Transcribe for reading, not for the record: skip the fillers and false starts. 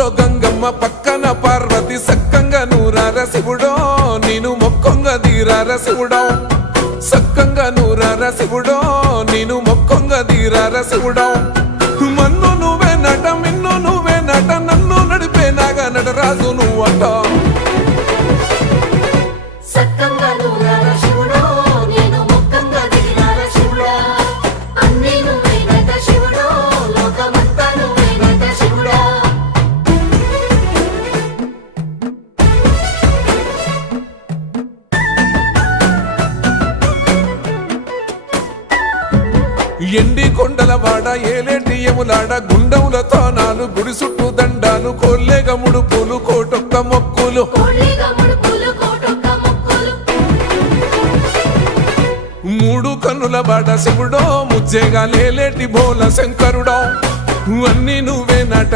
ఊర్లో గంగమ్మ పక్కన పార్వతి సక్కంగా నూరార శివుడో నేను మొక్కంగా దీరార శివుడో సక్కంగా నూరార శివుడో నేను మొక్కంగా దీరార శివుడో మన్ను నువ్వే నట మిన్ను నువ్వే నట నన్ను నడిపే నాగా నటరాజు నువ్వట ఎండి కొండల వాడ ఏలేటి యములాడ గుండములతో నాలు గుడి చుట్టూ దండాలు కోల్లేగ ముడుపులు కోటొక్క మొక్కులు మూడు కన్నుల వాడ శివుడో ముజ్జేగా లేలేటి బోల శంకరుడో అన్ని నువ్వే నట